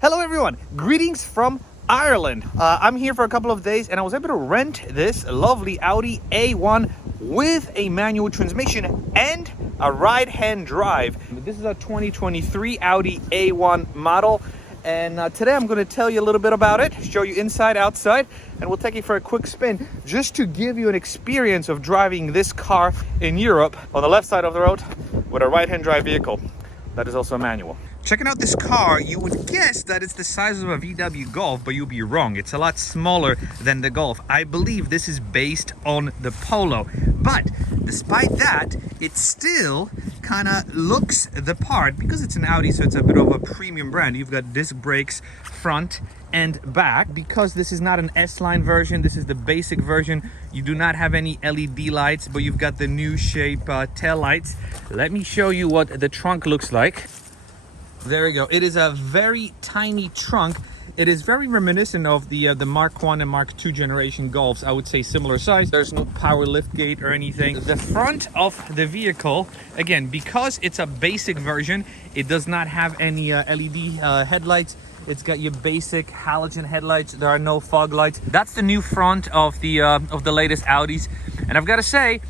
Hello everyone, greetings from Ireland. I'm here for a couple of days and I was able to rent this lovely Audi A1 with a manual transmission and a right-hand drive. This is a 2023 Audi A1 model, and today I'm going to tell you a little bit about it, show you inside, outside, and we'll take you for a quick spin just to give you an experience of driving this car in Europe on the left side of the road with a right-hand drive vehicle that is also a manual. Checking out this car, you would guess that it's the size of a VW Golf, but you'll be wrong. It's a lot smaller than the Golf. I believe this is based on the Polo, but despite that, it still kind of looks the part because it's an Audi, so it's a bit of a premium brand. You've got disc brakes front and back. Because this is not an S-Line version, this is the basic version. You do not have any LED lights, but you've got the new shape tail lights. Let me show you what the trunk looks like. There we go. It is a very tiny trunk. It is very reminiscent of the Mark 1 and Mark 2 generation Golfs. I would say similar size. There's no power lift gate or anything. The front of the vehicle, again, because it's a basic version, it does not have any LED headlights. It's got your basic halogen headlights. There are no fog lights. That's the new front of the latest Audis, and I've got to say,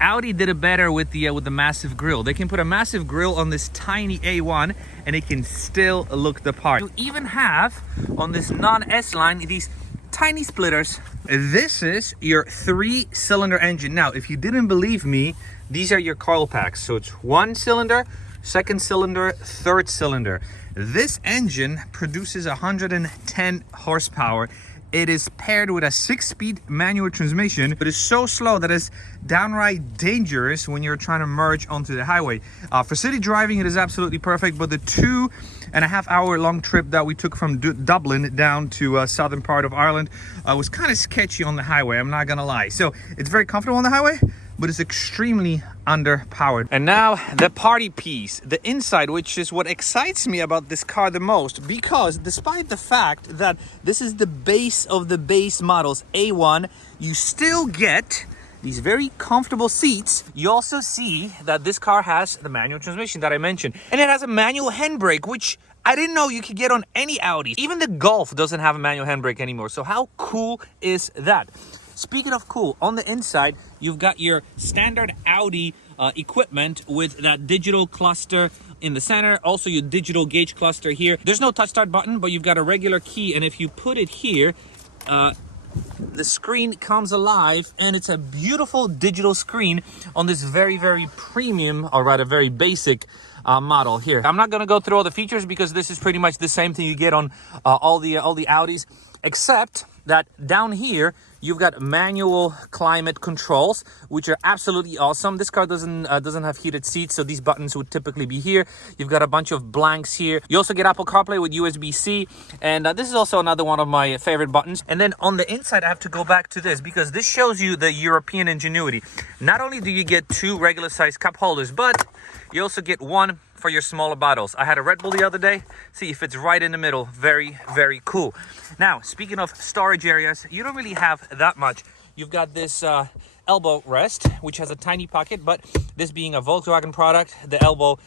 Audi did it better with the massive grille. They can put a massive grille on this tiny A1 and it can still look the part. You even have on this non-S line these tiny splitters. This is your 3-cylinder engine. Now, if you didn't believe me, these are your coil packs. So it's 1 cylinder, 2nd cylinder, 3rd cylinder. This engine produces 110 horsepower. It is paired with a 6-speed manual transmission, but it's so slow that it's downright dangerous when you're trying to merge onto the highway. For city driving, it is absolutely perfect, but the 2.5-hour long trip that we took from Dublin down to southern part of Ireland was kind of sketchy on the highway, I'm not gonna lie. So it's very comfortable on the highway, but it's extremely underpowered. And now the party piece, the inside, which is what excites me about this car the most, because despite the fact that this is the base of the base models A1, you still get these very comfortable seats. You also see that this car has the manual transmission that I mentioned, and it has a manual handbrake, which I didn't know you could get on any Audi. Even the Golf doesn't have a manual handbrake anymore. So how cool is that? Speaking of cool, on the inside, you've got your standard Audi equipment with that digital cluster in the center. Also, your digital gauge cluster here. There's no touch start button, but you've got a regular key. And if you put it here, the screen comes alive, and it's a beautiful digital screen on this very, very premium, or rather very basic model here. I'm not going to go through all the features because this is pretty much the same thing you get on all the Audis, except that down here you've got manual climate controls, which are absolutely awesome. This car doesn't have heated seats, so these buttons would typically be here. You've got a bunch of blanks here. You also get Apple CarPlay with USB-C, and this is also another one of my favorite buttons. And then on the inside, I have to go back to this because this shows you the European ingenuity. Not only do you get 2 regular size cup holders, but you also get 1 for your smaller bottles. I had a Red Bull the other day. See, it fits right in the middle. Very, very cool. Now, speaking of storage areas, you don't really have that much. You've got this elbow rest, which has a tiny pocket, but this being a Volkswagen product, the elbow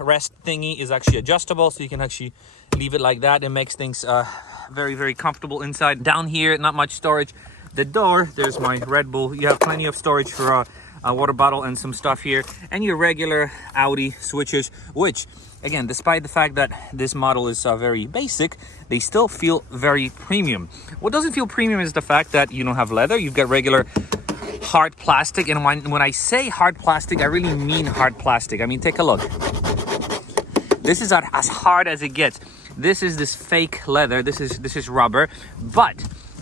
rest thingy is actually adjustable, so you can actually leave it like that. It makes things very, very comfortable inside. Down here, not much storage. The door, there's my Red Bull. You have plenty of storage for a water bottle and some stuff here, and your regular Audi switches, which again, despite the fact that this model is very basic, they still feel very premium. What doesn't feel premium is the fact that you don't have leather. You've got regular hard plastic, and when I say hard plastic, I really mean hard plastic. I mean, take a look. This is as hard as it gets. This is this fake leather. This is rubber, but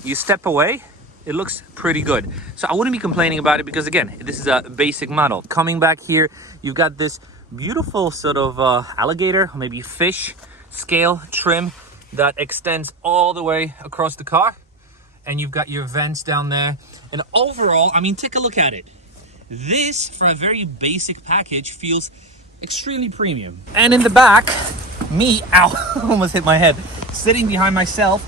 you step away, it looks pretty good. So I wouldn't be complaining about it because, again, this is a basic model. Coming back here, you've got this beautiful sort of alligator, maybe fish scale trim that extends all the way across the car. And you've got your vents down there. And overall, I mean, take a look at it. This, for a very basic package, feels extremely premium. And in the back, me, ow, almost hit my head, sitting behind myself.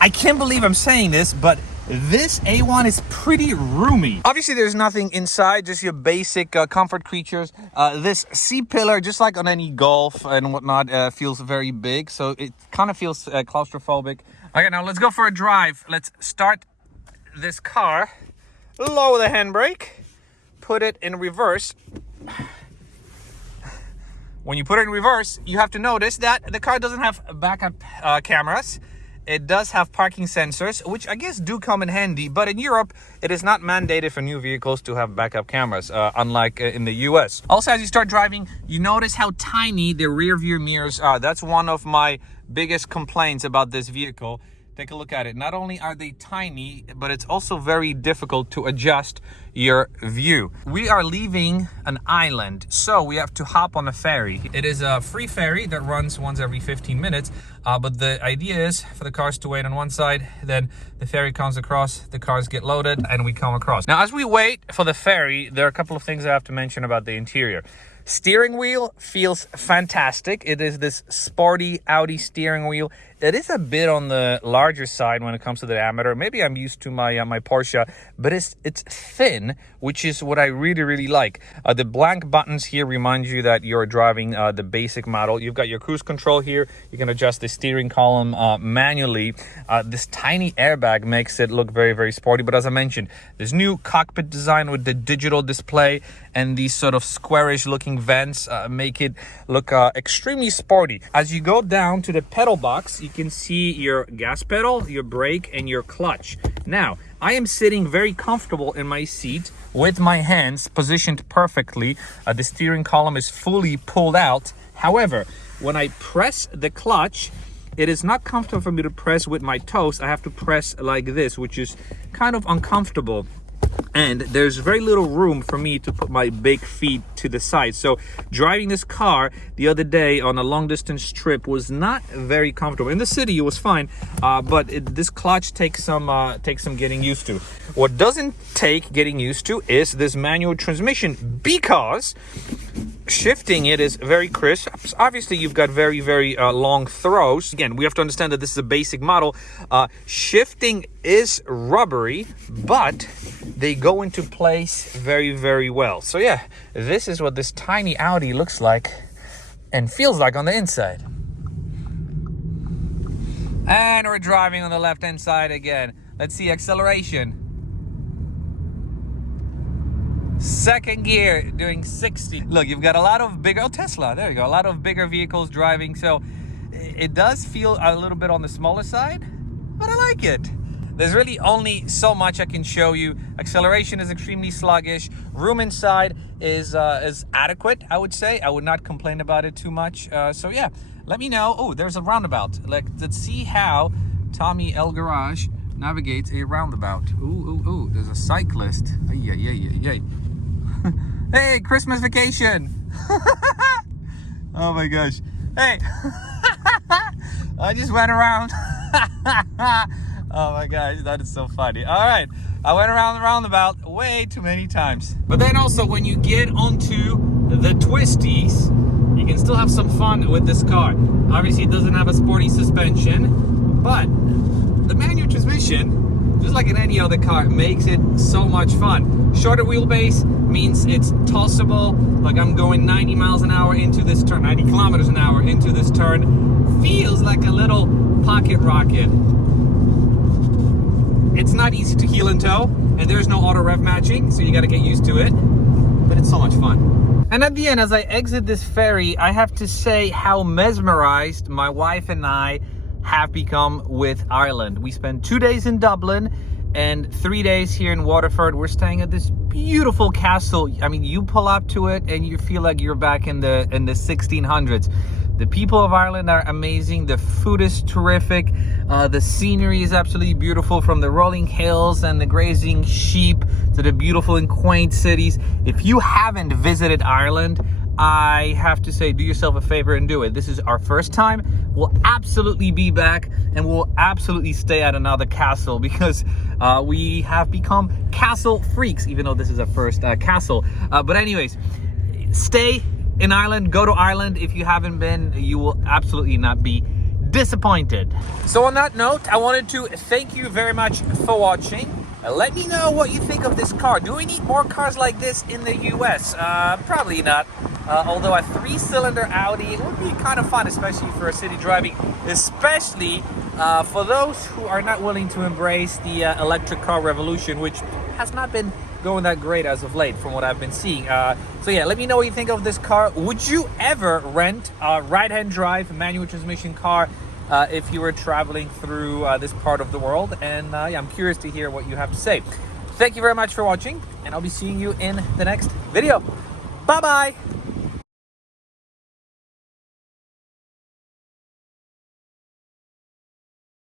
I can't believe I'm saying this, but this A1 is pretty roomy. Obviously, there's nothing inside, just your basic comfort creatures. This C-pillar, just like on any Golf and whatnot, feels very big. So it kind of feels claustrophobic. Okay, now let's go for a drive. Let's start this car. Lower the handbrake. Put it in reverse. When you put it in reverse, you have to notice that the car doesn't have backup cameras. It does have parking sensors, which I guess do come in handy, but in Europe, it is not mandated for new vehicles to have backup cameras, unlike in the US. Also, as you start driving, you notice how tiny the rear view mirrors are. That's one of my biggest complaints about this vehicle. Take a look at it. Not only are they tiny, but it's also very difficult to adjust your view. We are leaving an island, so we have to hop on a ferry. It is a free ferry that runs once every 15 minutes, but the idea is for the cars to wait on one side, then the ferry comes across, the cars get loaded, and we come across. Now, as we wait for the ferry, there are a couple of things I have to mention about the interior. Steering wheel feels fantastic. It is this sporty Audi steering wheel. It is a bit on the larger side when it comes to the diameter. Maybe I'm used to my my Porsche, but it's thin, which is what I really like. The blank buttons here remind you that you're driving the basic model. You've got your cruise control here. You can adjust the steering column manually. This tiny airbag makes it look very sporty. But as I mentioned, this new cockpit design with the digital display and these sort of squarish looking vents make it look extremely sporty. As you go down to the pedal box, you can see your gas pedal, your brake, and your clutch. Now, I am sitting very comfortable in my seat with my hands positioned perfectly. The steering column is fully pulled out. However, when I press the clutch, it is not comfortable for me to press with my toes. I have to press like this, which is kind of uncomfortable. And there's very little room for me to put my big feet to the side. So driving this car the other day on a long distance trip was not very comfortable. In the city, it was fine, but this clutch takes some getting used to. What doesn't take getting used to is this manual transmission, because shifting it is very crisp. Obviously, you've got very long throws. Again, we have to understand that this is a basic model. Shifting is rubbery, but they go into place very well. So yeah, this is what this tiny Audi looks like and feels like on the inside. And we're driving on the left-hand side again. Let's see acceleration. Second gear, doing 60. Look, you've got a lot of bigger, Tesla, there you go. A lot of bigger vehicles driving. So it does feel a little bit on the smaller side, but I like it. There's really only so much I can show you. Acceleration is extremely sluggish. Room inside is adequate, I would say. I would not complain about it too much. So yeah, let me know. Oh, there's a roundabout. Let's see how Tommy El Garage navigates a roundabout. Ooh, there's a cyclist. Ay. Hey, Christmas vacation. Oh my gosh. Hey, I just went around. Oh my gosh, that is so funny. All right, I went around the roundabout way too many times. But then also, when you get onto the twisties, you can still have some fun with this car. Obviously, it doesn't have a sporty suspension, but the manual transmission, just like in any other car, makes it so much fun. Shorter wheelbase means it's tossable. Like I'm going 90 miles an hour into this turn, 90 kilometers an hour into this turn. Feels like a little pocket rocket. It's not easy to heel and tow, and there's no auto rev matching, so you got to get used to it, but it's so much fun. And at the end, as I exit this ferry, I have to say how mesmerized my wife and I have become with Ireland. We spent 2 days in Dublin and 3 days here in Waterford. We're staying at this beautiful castle. I mean, you pull up to it and you feel like you're back in the 1600s. The people of Ireland are amazing. The food is terrific. The scenery is absolutely beautiful, from the rolling hills and the grazing sheep to the beautiful and quaint cities. If you haven't visited Ireland, I have to say, do yourself a favor and do it. This is our first time. We'll absolutely be back, and we'll absolutely stay at another castle, because we have become castle freaks, even though this is our first castle. But anyways, stay in Ireland, go to Ireland. If you haven't been, you will absolutely not be disappointed. So on that note, I wanted to thank you very much for watching. Let me know what you think of this car. Do we need more cars like this in the US? Probably not. Although a 3-cylinder Audi would be kind of fun, especially for city driving, especially for those who are not willing to embrace the electric car revolution, which has not been going that great as of late from what I've been seeing. So yeah, let me know what you think of this car. Would you ever rent a right-hand drive manual transmission car if you were traveling through this part of the world? And yeah, I'm curious to hear what you have to say. Thank you very much for watching, and I'll be seeing you in the next video. Bye-bye!